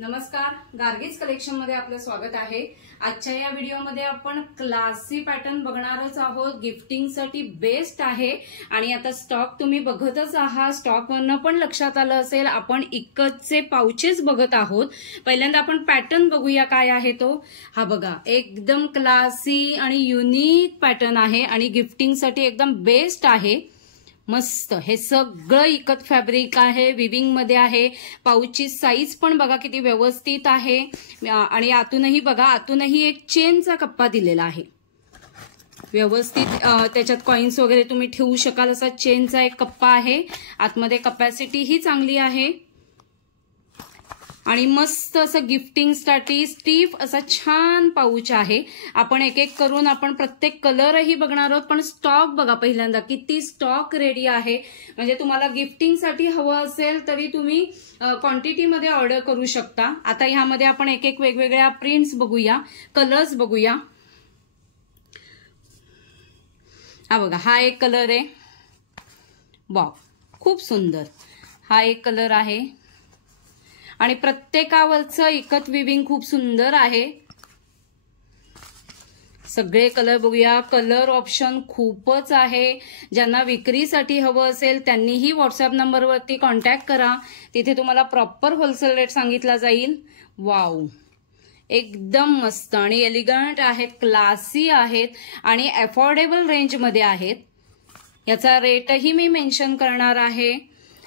नमस्कार, गार्गीज कलेक्शन मध्ये आपलं स्वागत आहे। आजच्या या व्हिडिओमध्ये आपण क्लासी पॅटर्न बघणारच आहोत। गिफ्टिंगसाठी बेस्ट आहे आणि आता स्टॉक तुम्ही बघतच आहात। स्टॉक वरनं पण लक्षात आलं असेल आपण इकतचे पाउचेस बघत आहोत। पहिल्यांदा आपण पॅटर्न बघूया काय आहे तो। हा बघा, एकदम क्लासी आणि युनिक पॅटर्न आहे आणि गिफ्टिंगसाठी एकदम बेस्ट आहे। मस्त, हे सगळं इकत फॅब्रिक आहे, विविंग मध्ये आहे। पाऊचची साईज पण बघा किती व्यवस्थित आहे आणि आतूनही बघा, आतूनही एक चेनचा कप्पा दिलेला आहे व्यवस्थित। त्याच्यात कॉइन्स वगैरे तुम्ही ठेवू शकाल असा चेनचा एक कप्पा आहे। आतमध्ये कपॅसिटी ही चांगली आहे आणि मस्त असं गिफ्टिंगसाठी स्टीफ असा छान पाऊच आहे। आपण एक एक करून आपण प्रत्येक कलरही बघणार आहोत, पण स्टॉक बघा पहिल्यांदा किती स्टॉक रेडी आहे। म्हणजे तुम्हाला गिफ्टिंगसाठी हवं असेल तरी तुम्ही क्वांटिटी मध्ये ऑर्डर करू शकता। आता ह्यामध्ये आपण एक एक वेगवेगळ्या प्रिंट्स बघूया, कलर्स बघूया। हा बघा, हा एक कलर आहे, वाव खूप सुंदर। हा एक कलर आहे आणि प्रत्येकावरचं इकत विविंग खूप सुंदर आहे। सगळे कलर बघूया, कलर ऑप्शन खूपच आहे। ज्यांना विक्रीसाठी हवं असेल त्यांनीही व्हॉट्सअप नंबरवरती कॉन्टॅक्ट करा, तिथे तुम्हाला प्रॉपर होलसेल रेट सांगितला जाईल। वाव, एकदम मस्त आणि एलिगंट आहेत, क्लासी आहेत आणि अफोर्डेबल रेंजमध्ये आहेत। याचा रेटही मी मेन्शन करणार आहे।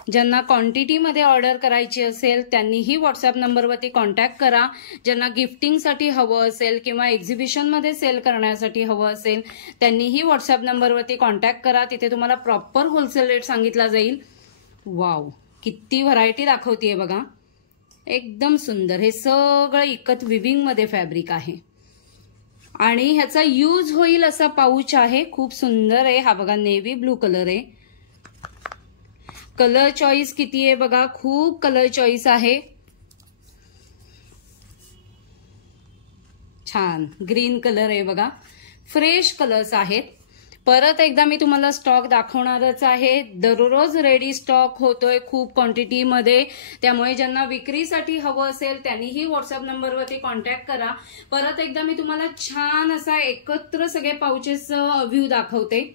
ज्यांना क्वांटिटी मध्ये ऑर्डर करायची असेल त्यांनीही व्हॉट्सअप नंबरवरती कॉन्टॅक्ट करा। ज्यांना गिफ्टिंगसाठी हवं असेल किंवा एक्झिबिशन मध्ये सेल करण्यासाठी हवं असेल त्यांनीही व्हॉट्सअप नंबरवरती कॉन्टॅक्ट करा, तिथे तुम्हाला प्रॉपर होलसेल रेट सांगितला जाईल। वाव, किती व्हरायटी दाखवतीये बघा, एकदम सुंदर। हे सगळं इकत विविंग मध्ये फॅब्रिक आहे आणि ह्याचा यूज होईल असा पाऊच आहे, खूप सुंदर आहे। हा बघा, नेव्ही ब्लू कलर आहे। कलर चॉईस किती आहे बघा, खूप कलर चॉईस आहे। छान ग्रीन कलर आहे बघा, फ्रेश कलर्स आहेत। परत एकदा मी तुम्हाला स्टॉक दाखवणारच आहे। दररोज रेडी स्टॉक होतोय खूप क्वांटिटी मध्ये, त्यामुळे ज्यांना विक्रीसाठी हवं असेल त्यांनीही व्हॉट्सअप नंबरवरती कॉन्टॅक्ट करा। परत एकदा मी तुम्हाला छान असा एकत्र सगळे पाउचेस व्ह्यू दाखवते।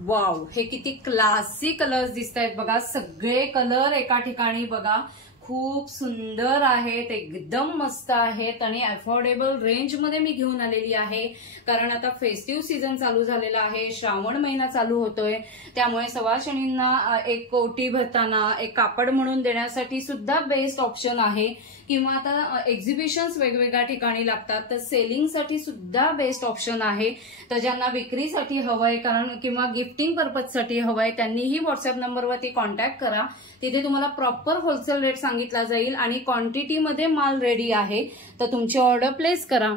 वाव, हे किती क्लासी कलर्स दिसत आहेत बघा। सगळे कलर एका ठिकाणी बघा, खूप सुंदर आहेत, एकदम मस्त आहेत आणि अफोर्डेबल रेंज मध्ये मी घेऊन आलेली आहे। कारण आता फेस्टिव्ह सीझन चालू झालेला आहे, श्रावण महिना चालू होतोय, त्यामुळे सवासिणींना एक ओटी भरताना एक कापड म्हणून देण्यासाठी सुद्धा बेस्ट ऑप्शन आहे। किंवा आता एक्झिबिशन्स वेगवेगळ्या ठिकाणी लागतात, तर सेलिंगसाठी सुद्धा बेस्ट ऑप्शन आहे। तर ज्यांना विक्रीसाठी हवंय कारण किंवा गिफ्टिंग पर्पजसाठी हवंय त्यांनीही व्हॉट्सअप नंबरवरती कॉन्टॅक्ट करा, तिथे तुम्हाला प्रॉपर होलसेल रेट सांगितला जाईल आणि क्वांटिटी मध्ये माल रेडी आहे, तर तुमची ऑर्डर प्लेस करा।